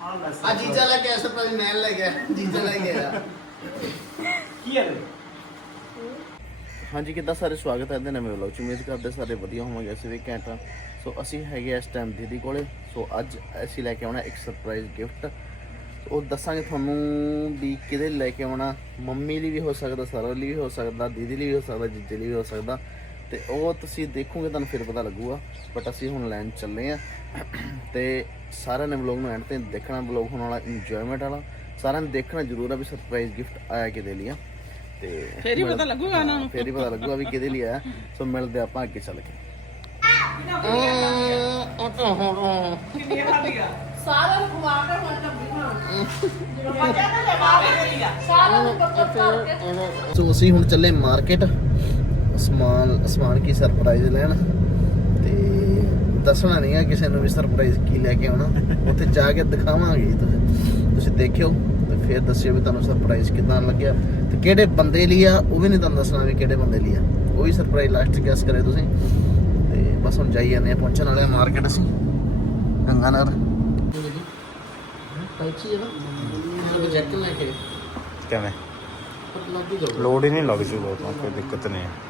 ਆ ਜੀਜਾ ਲੈ ਕੇ ਆਇਆ ਸਰਪ੍ਰਾਈਜ਼ ਮੈਂ ਲੈ ਗਿਆ ਜੀਜਾ ਲੈ ਕੇ ਆਇਆ। ਕੀ ਹੈ ਹਾਂਜੀ ਕਿੱਦਾਂ ਸਾਰੇ ਸਵਾਗਤ ਹੈ ਇਹਦੇ ਨਵੇਂ ਵਲੌਗ ਚ? ਉਮੀਦ ਕਰਦੇ ਸਾਰੇ ਵਧੀਆ ਹੋਵਾਂਗੇ ਅਸੀਂ ਵੀ ਘੈਂਟ ਸੋ ਅਸੀਂ ਹੈਗੇ ਇਸ ਟਾਈਮ ਦੀਦੀ ਕੋਲੇ। ਸੋ ਅੱਜ ਅਸੀਂ ਲੈ ਕੇ ਆਉਣਾ ਇੱਕ ਸਰਪ੍ਰਾਈਜ਼ ਗਿਫਟ ਉਹ ਦੱਸਾਂਗੇ ਤੁਹਾਨੂੰ ਵੀ ਕਿਹਦੇ ਲਈ ਲੈ ਕੇ ਆਉਣਾ। ਮੰਮੀ ਲਈ ਵੀ ਹੋ ਸਕਦਾ ਸਰਵ ਲਈ ਵੀ ਹੋ ਸਕਦਾ ਦੀਦੀ ਲਈ ਵੀ ਹੋ ਸਕਦਾ ਜੀਜੇ ਲਈ ਵੀ ਹੋ ਸਕਦਾ। ਤੇ ਉਹ ਤੁਸੀਂ ਦੇਖੋਗੇ ਤੁਹਾਨੂੰ ਫਿਰ ਪਤਾ ਲੱਗੂਗਾ। ਬਟ ਅਸੀਂ ਹੁਣ ਲੈਣ ਚੱਲੇ ਆ ਤੇ ਸਾਰਿਆਂ ਨੇ ਵਲੌਗ ਨੂੰ ਐਂਡ ਤੇ ਦੇਖਣਾ ਵਲੌਗ ਹੋਣ ਵਾਲਾ ਇੰਜੋਇਮੈਂਟ ਵਾਲਾ। ਸਾਰਿਆਂ ਨੇ ਦੇਖਣਾ ਜ਼ਰੂਰ ਆ ਵੀ ਸਰਪ੍ਰਾਈਜ਼ ਗਿਫਟ ਆਇਆ ਕਿਹਦੇ ਲਈ ਆ। ਤੇ ਫੇਰ ਹੀ ਪਤਾ ਲੱਗੂਗਾ ਉਹਨਾਂ ਨੂੰ। ਫੇਰ ਹੀ ਪਤਾ ਲੱਗੂਗਾ ਵੀ ਕਿਹਦੇ ਲਈ ਆਇਆ। ਸੋ ਮਿਲਦੇ ਆਪਾਂ ਅੱਗੇ ਚੱਲ ਕੇ। ਕਿੰਨੀ ਆ ਖਵਾ ਹੁਣ ਤਾਂ ਸੋ ਅਸੀਂ ਹੁਣ ਚੱਲੇ ਮਾਰਕੀਟ। ਸਮਾਨ ਸਮਾਨ ਕੀ ਸਰਪ੍ਰਾਈਜ਼ ਲੈਣ। ਤੇ ਦੱਸਣਾ ਨਹੀਂ ਆ ਕਿਸੇ ਨੂੰ ਵੀ ਸਰਪ੍ਰਾਈਜ਼ ਕੀ ਲੈ ਕੇ ਆਉਣਾ। ਉੱਥੇ ਜਾ ਕੇ ਦਿਖਾਵਾਂਗੇ ਤੁਸੀਂ। ਤੁਸੀਂ ਦੇਖਿਓ ਤੇ ਫਿਰ ਦੱਸਿਓ ਵੀ ਤੁਹਾਨੂੰ ਸਰਪ੍ਰਾਈਜ਼ ਕਿਦਾਂ ਲੱਗਿਆ। ਤੇ ਕਿਹੜੇ ਬੰਦੇ ਲਈ ਆ ਉਹ ਵੀ ਨਹੀਂ ਤੁਹਾਨੂੰ ਦੱਸਣਾ ਵੀ ਕਿਹੜੇ ਬੰਦੇ ਲਈ ਆ। ਉਹ ਵੀ ਸਰਪ੍ਰਾਈਜ਼ ਲਾਸਟ ਗੈਸ ਕਰੇ ਤੁਸੀਂ। ਤੇ ਬਸ ਹੁਣ ਜਾਈ ਜਾਂਦੇ ਆ ਪਹੁੰਚਣ ਵਾਲੇ ਮਾਰਕੀਟ ਅਸੀਂ। ਗੰਗਾਨਗਰ। ਹੈ ਮੇਰਾ ਲੈ ਕੇ ਕਿਵੇਂ? ਹੀ ਲੋਡ ਹੀ ਨਹੀਂ ਲੱਗ ਜੂਗਾ ਤਾਂ ਕੋਈ ਦਿੱਕਤ ਨਹੀਂ ਹੈ।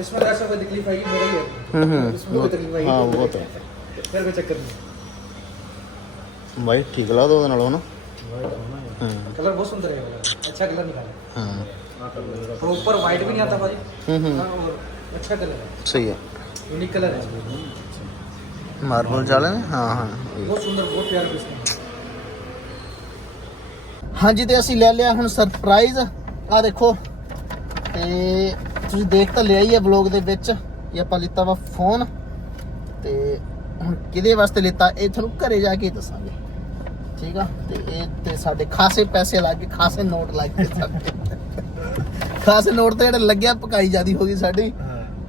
इसमें ऐसा कोई तकलीफ आएगी हो रही है हम्म हम्म उसमें कोई तकलीफ आएगी हाँ वो तो फिर कोई चक्कर नहीं भाई ठीक ला दो ਉਹਦੇ ਨਾਲੋਂ ਨਾ ਹੂੰ कलर बहुत सुंदर है वाला। अच्छा कलर निकाला ਹਾਂ प्रॉपर वाइट भी नहीं आता भाई हम्म हम्म हाँ, और अच्छा कलर है ਸਹੀ ਹੈ यूनिक कलर है ਮਾਰਬਲ ਚਾਲੇ ਨੇ ਹਾਂ ਹਾਂ बहुत सुंदर बहुत प्यारा पीस है ਹਾਂਜੀ ਤੇ ਅਸੀਂ ਲੈ ਲਿਆ ਹੁਣ ਸਰਪ੍ਰਾਈਜ਼ ਆ ਦੇਖੋ ਤੇ ਤੁਸੀਂ ਦੇਖ ਤਾਂ ਲਿਆ ਹੀ ਹੈ ਬਲੌਗ ਦੇ ਵਿੱਚ ਇਹ ਆਪਾਂ ਲਿੱਤਾ ਵਾ ਫੋਨ ਤੇ ਹੁਣ ਕਿਹਦੇ ਵਾਸਤੇ ਲਿੱਤਾ ਇਹ ਤੁਹਾਨੂੰ ਘਰੇ ਜਾ ਕੇ ਦੱਸਾਂਗੇ। ਠੀਕ ਆ? ਤੇ ਇਹ ਤੇ ਸਾਡੇ ਖਾਸੇ ਪੈਸੇ ਲੱਗ ਗਏ ਖਾਸੇ ਨੋਟ ਲੱਗ ਗਏ ਸਾਡੇ। ਖਾਸੇ ਨੋਟ ਤੇ ਜਿਹੜਾ ਲੱਗਿਆ ਪਕਾਈ ਜਿਆਦੀ ਹੋ ਗਈ ਸਾਡੀ।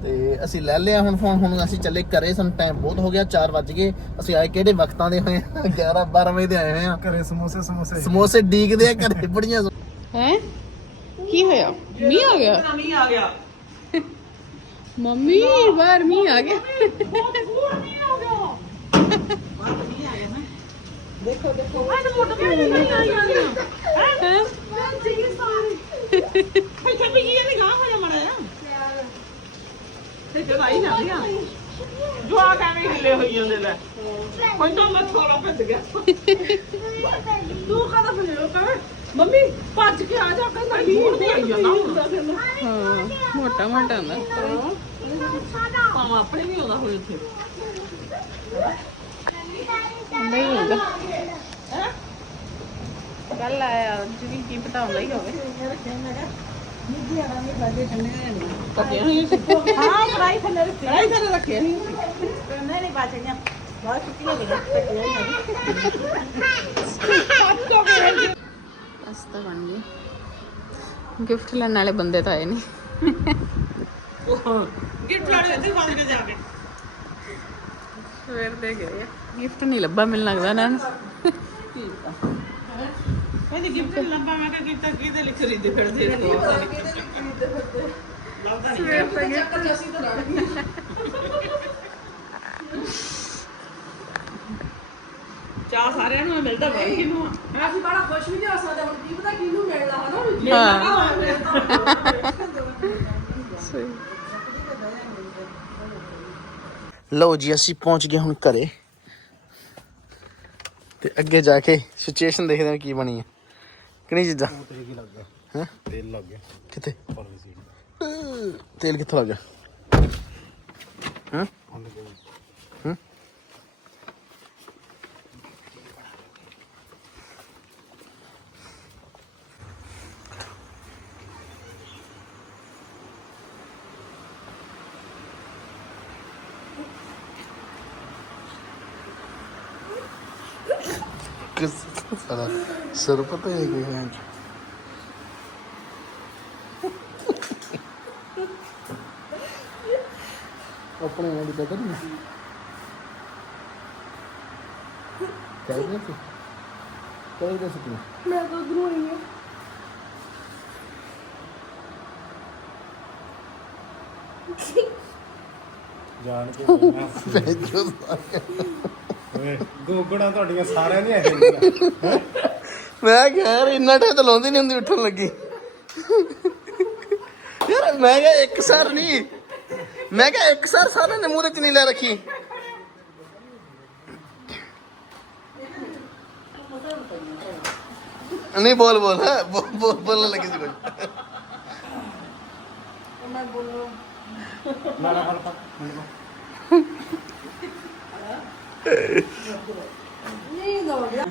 ਤੇ ਅਸੀਂ ਲੈ ਲਿਆ ਹੁਣ ਫੋਨ ਹੁਣ ਅਸੀਂ ਚੱਲੇ ਘਰੇ ਸਾਨੂੰ ਟਾਈਮ ਬਹੁਤ ਹੋ ਗਿਆ 4 ਵਜ ਗਏ। ਅਸੀਂ ਆਏ ਕਿਹੜੇ ਵਕਤਾਂ ਦੇ ਹੋਏ 11 12 ਵਜੇ ਦੇ ਆਏ ਹੋਏ ਆ। ਘਰੇ ਸਮੋਸੇ ਸਮੋਸੇ। ਸਮੋਸੇ ਡੀਕਦੇ ਆ ਘਰੇ ਬੜੀਆਂ ਹੈ? ਕੀ ਹੋਇਆ? ਮੀਂਹ ਆ ਗਿਆ? ਮੀਂਹ ਆ ਗਿਆ। ਮੰਮੀ, ਬਾਹਰ ਮੀਂਹ ਆ ਗਿਆ। ਦੇਖੋ ਦੇਖੋ ਅੱਜ ਮੋਟਰ ਤੇ ਨਹੀਂ ਆਈ ਆ ਹੈ ਇੱਥੇ ਵੀ ਇਹ ਨਹੀਂ ਗਾਹ ਹੋ ਜਾ ਮੜਾ ਤੇ ਜਵਾਈ ਨਾ ਲਿਆ ਜੋ ਆ ਕੈਵੇਂ ਹਿੱਲੇ ਹੋਈ ਜਾਂਦੇ ਲੈ ਕੋਈ ਤਾਂ ਮੈਂ ਥੋੜਾ ਭੱਜ ਗਿਆ ਤੂੰ ਕਾਹਦਾ ਭੱਜਿਆ ਕਰ ਮੰਮੀ, ਭੱਜ ਕੇ ਆ ਜਾ, ਕਹਿੰਦਾ ਮੂੜ ਆਈ ਜਾਂਦਾ ਮੋਟਾ ਮੋਟਾ ਹੁੰਦਾ। ਪਾਵਾਂ ਆਪਣੇ ਵੀ ਆਉਂਦਾ ਹੋਏ ਉੱਥੇ। ਨਹੀਂ ਹੁੰਦਾ। ਕੱਲ ਆਇਆ ਜੀ ਕੀ ਪਤਾ ਹੁੰਦਾ ਹੀ ਹੋਵੇ। ਕੱਟਿਆ ਹੋਈ ਹਾਂ ਫਰਾਈ ਥੱਲੇ ਰੱਖਿਆ। ਫਰਾਈ ਥੱਲੇ ਰੱਖਿਆ ਨਹੀਂ ਨਹੀਂ ਨਹੀਂ ਬਾਚੀਆਂ ਬਹੁਤ ਛੁੱਟੀਆਂ ਪਾਸਤਾ ਬਣ ਗਈ ਗਿਫਟ ਲੈਣ ਵਾਲੇ ਬੰਦੇ ਤਾਂ ਆਏ ਨਹੀਂ। ਗਿਫਟ ਲਾੜੇ ਉੱਥੇ ਬੰਦ ਕੇ ਜਾ ਕੇ। ਸਵੇਰ ਦੇ ਗਏ ਗਿਫਟ ਨਹੀਂ ਲੱਭਾ ਮੈਨੂੰ ਲੱਗਦਾ ਨਾ। ਕਹਿੰਦੀ ਗਿਫਟ ਲੰਬਾ ਮੈਂ ਕਿਹਾ ਗਿਫਟ ਕਿਹਦੇ ਲਈ ਖਰੀਦੇ ਫਿਰਦੇ ਨੇ। ਸਵੇਰ ਤੇ ਗਿਫਟ ਚਾਹ ਸਾਰਿਆਂ ਨੂੰ ਮਿਲਦਾ ਵਾ ਕਿਨੂੰ ਅਸੀਂ ਬੜਾ ਖੁਸ਼ ਵੀ ਨਹੀਂ ਹੋ ਸਕਦੇ ਹੁਣ ਕੀ ਪਤਾ ਕਿਹਨੂੰ ਮਿਲਣਾ ਹਨਾ ਹਾਂ ਸਹੀ। ਲਓ ਜੀ ਅਸੀਂ ਪਹੁੰਚ ਗਏ ਹੁਣ ਘਰੇ। ਤੇ ਅੱਗੇ ਜਾ ਕੇ ਸਿਚੁਏਸ਼ਨ ਦੇਖਦੇ ਹਾਂ ਕੀ ਬਣੀ ਹੈ। ਕਿਹੜੀ ਚੀਜ਼ਾਂ? ਤੇਲ ਕੀ ਲੱਗ ਗਿਆ। ਹੈਂ? ਤੇਲ ਲੱਗ ਗਿਆ। ਕਿੱਥੇ? ਤੇਲ ਕਿੱਥੋਂ ਲੱਗ ਗਿਆ? ਹਾਂ? ਹੂੰ ਸਾਰਾ ਸਰ ਪਤਾ ਹੈ ਕਿ ਹੈ ਆਪਣੇ ਨਾਲ ਦੀ ਕਦਰ ਨਹੀਂ ਚਾਹੀਦਾ ਸੀ? ਚਾਹੀਦਾ ਸੀ ਤੂੰ? ਮੈਂ ਤਾਂ ਉਧਰੋਂ ਆਈ ਹਾਂ। ਜਾਣ ਕੇ ਮੈਂ ਓਏ ਗੋਗੜਾ ਤੁਹਾਡੀਆਂ ਸਾਰਿਆਂ ਦੀਆਂ ਹੈਗੀਆਂ ਮੈਂ ਕਿਹਾ ਯਾਰ ਇੰਨਾ ਟਾਈਮ ਤਾਂ ਲਾਉਂਦੀ ਨਹੀਂ ਹੁੰਦੀ ਉੱਠਣ ਲੱਗੀ। ਯਾਰ ਮੈਂ ਕਿਹਾ ਇੱਕ ਸਰ ਨਹੀਂ ਮੈਂ ਕਿਹਾ ਇੱਕ ਸਰ ਸਾਰਿਆਂ ਨੇ ਮੂਹਰੇ ਚ ਨਹੀਂ ਲੈ ਰੱਖੀ। ਨਹੀਂ ਬੋਲ ਬੋਲ। ਹਾਂ ਬੋਲ ਬੋਲ ਬੋਲਣ ਲੱਗੀ ਸੀ ਕੁਝ ਨਾ ਨਾ ਫੜ ਫੜ ਨਹੀਂ ਦੋ ਗਿਆ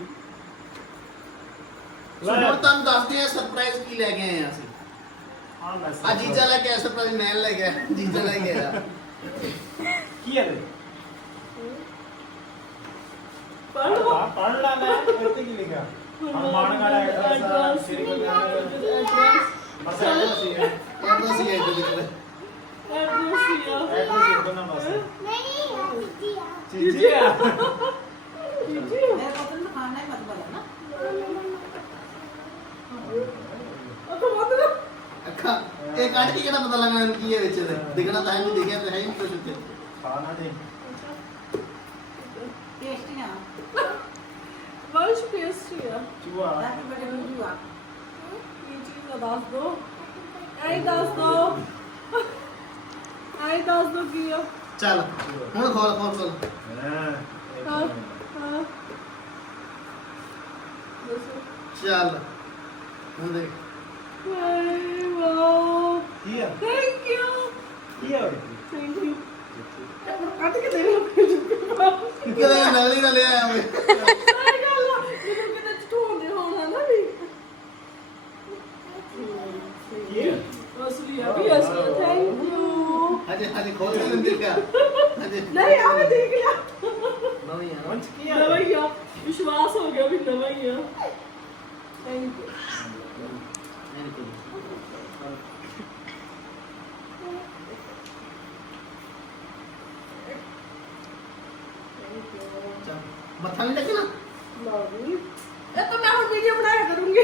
ਹੁਣ ਤੁਹਾਨੂੰ ਦੱਸਦੇ ਆ ਸਰਪ੍ਰਾਈਜ਼ ਕੀ ਲੈ ਕੇ ਆਏ ਆ ਅਸੀਂ। ਹਾਂ ਮੈਂ ਆ ਜੀਜਾ ਲੈ ਕੇ ਆਇਆ ਸਰਪ੍ਰਾਈਜ਼ ਮੈਂ ਲੈ ਗਿਆ ਜੀਜਾ ਲੈ ਕੇ ਆਇਆ। ਕੀ ਹੈ ਪੜ੍ਹ ਲਓ। ਆ ਪੜ ਲਾ ਲੈ ਇੱਥੇ ਕੀ ਲਿਖਿਆ? ਹਮਾਨ ਵਾਲਾ ਐਡਰੈਸ ਸ੍ਰੀ ਬਸ ਐਡਰੈਸ ਹੀ ਹੈ। ਕਹਿੰਦਾ ਸੀ ਇਹ ਜਿਹੜੇ ਐਡਰੈਸ ਹੀ ਆ। ਐਡਰੈਸ ਹੀ ਬਸ। ਚੀਜ਼ੀ ਆ ਮੇਰੇ ਪੁੱਤ ਨੂੰ ਖਾਣਾ ਹੀ ਮਤ ਬੋਲੋ ਨਾ ਅੱਖਾਂ ਇਹ ਕੱਢ ਕੇ ਕਿਹੜਾ ਪਤਾ ਲੱਗਣਾ ਇਹਨੂੰ ਕੀ ਹੈ ਵਿੱਚ? ਇਹਦੇ ਦਿਖਣਾ ਤਾਂ ਹੈ ਨਹੀਂ ਦਿਖਿਆ ਤਾਂ ਹੈ ਹੀ ਨਹੀਂ ਕੁਝ ਉੱਤੇ ਖਾਣਾ ਦੇ ਟੇਸਟੀਆਂ ਵਾਸ਼ ਪੇਸਟਰੀ ਆ ਚੂਹਾ। ਹੈਪੀ ਬਰਥਡੇ ਨੂੰ ਜੂਆ ਕੀ ਚੀਜ਼ ਆ ਦੱਸ ਦੋ। ਐ ਦੱਸ ਦੋ ਐ ਦੱਸ ਦੋ ਕੀ ਆ? ਚੱਲ ਹੁਣ ਖੋਲ ਖੋਲ ਖੋਲ। ਹਾਂ ਹਾਂ। ਚੱਲ ਹੁਣ ਦੇਖ। ਹਾਏ ਵਾਓ ਕੀ ਆ? ਥੈਂਕ ਯੂ ਕੀ ਆ ਥੈਂਕ ਯੂ ਕੱਟ ਕੇ ਦੇ ਕਿਤੇ ਨਗਲੀ ਨਾ ਲੈ ਆਇਆ ਓਏ ਸਹੀ ਗੱਲ ਆ ਜਦੋਂ ਕਿਤੇ ਝੂਠਦੇ ਹੋਣਾ ਨਾ ਵੀ ਕੀ ਆ ਅਸਲੀ ਆ ਵੀ ਅਸਲੀ ਥੈਂਕ ਯੂ ਹਜੇ ਹਜੇ ਖੋਲ ਕੇ ਨਹੀਂ ਦੇਖਿਆ ਹਜੇ ਨਹੀਂ ਆ ਮੈਂ ਦੇਖ ਲਿਆ। ਨਵੀਂ ਆ ਪੰਚ ਕੀ ਆ? ਨਵਾਂ ਹੀ ਆ ਵਿਸ਼ਵਾਸ ਹੋ ਗਿਆ ਵੀ ਨਵਾਂ ਹੀ ਆ ਥੈਂਕ ਯੂ ਨਹੀਂ ਮੱਥਾ ਨਹੀਂ ਲੱਗਣਾ ਯੂ ਇਹ ਤਾਂ ਮੈਂ ਹੁਣ ਵੀਡੀਓ ਬਣਾਇਆ ਕਰੂੰਗੀ।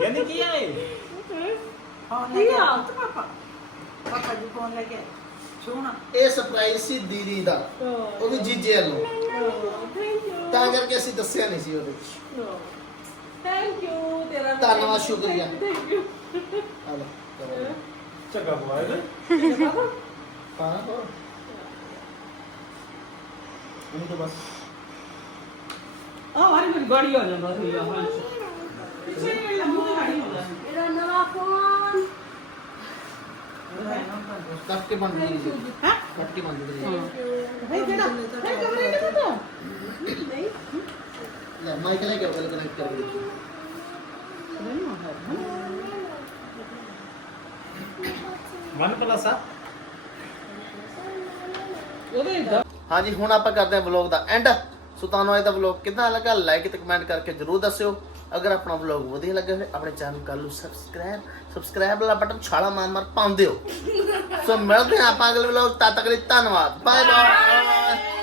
ਯਾਨੀ ਕੀ ਆ ਇਹ? ਫੋਨ ਕੀ ਲੈ ਕੇ ਆ? ਪਾਪਾ। ਪਾਪਾ ਜੀ ਫੋਨ ਲੈ ਕੇ ਸੋਹਣਾ ਇਹ ਸਰਪ੍ਰਾਈਜ਼ ਸੀ ਦੀਦੀ ਦਾ ਉਹ ਵੀ ਜੀਜੇ ਵੱਲੋਂ। ਥੈਂਕ ਯੂ ਤਾਂ ਕਰਕੇ ਅਸੀਂ ਦੱਸਿਆ ਨਹੀਂ ਸੀ ਉਹਦੇ ਵਿੱਚ। ਥੈਂਕ ਯੂ ਤੇਰਾ ਧੰਨਵਾਦ, ਸ਼ੁਕਰੀਆ। thank you ਆ ਲੈ ਕਰੋ। ਝੱਗਾ ਪਵਾ ਇਹਦੇ ਹਾਂ ਹੋਰ। ਇਹਨੂੰ ਤਾਂ ਬਸ। ਆ ਵਾਰੀ ਮੇਰੀ ਗਾੜੀ ਹੋ ਜਾਂਦਾ ਸੀ ਆ ਹਾਂ ਪਿੱਛੇ ਨਹੀਂ ਲੰਮੂ ਤੇ ਗਾੜੀ ਹੋ ਜਾਂਦੀ। ਮੇਰਾ ਨਵਾਂ ਫੋਨ ਕੱਟ ਕੇ ਬੰਦ ਨਹੀਂ ਸੀ ਹਾਂ ਕੱਟ ਕੇ ਬੰਦ ਨਹੀਂ ਨਹੀਂ ਜਿਹੜਾ ਨਹੀਂ ਕਮਰੇ ਕਿੱਥੇ ਤਾਂ? ਨਹੀਂ। ਲੈ ਮਾਈਕ ਲੈ ਕੇ ਗੱਲ ਕਨੈਕਟ ਕਰ ਦੇ ਵਨ ਪਲੱਸ ਆ। ਉਹਦੇ ਇਦਾਂ ਹਾਂਜੀ ਹੁਣ ਆਪਾਂ ਕਰਦੇ ਹਾਂ ਵਲੌਗ ਦਾ ਐਂਡ ਸੋ ਤੁਹਾਨੂੰ ਅੱਜ ਦਾ ਵਲੌਗ ਕਿੱਦਾਂ ਲੱਗਾ? ਲਾਈਕ ਤੇ ਕਮੈਂਟ ਕਰਕੇ ਜਰੂਰ ਦੱਸਿਓ। ਅਗਰ ਆਪਣਾ ਵਲੌਗ ਵਧੀਆ ਲੱਗਿਆ ਹੋਵੇ, ਆਪਣੇ ਚੈਨਲ ਕਰ ਲਓ ਸਬਸਕ੍ਰਾਈਬ ਸਬਸਕ੍ਰਾਈਬ ਵਾਲਾ ਬਟਨ ਛਾਲਾ ਮਾਰ ਮਾਰ ਪਾਉਂਦੇ ਹੋ। ਸੋ ਮਿਲਦੇ ਹਾਂ ਆਪਾਂ ਅਗਲੇ ਵਲੌਗ ਤਦ ਤੱਕ ਲਈ ਧੰਨਵਾਦ। Bye bye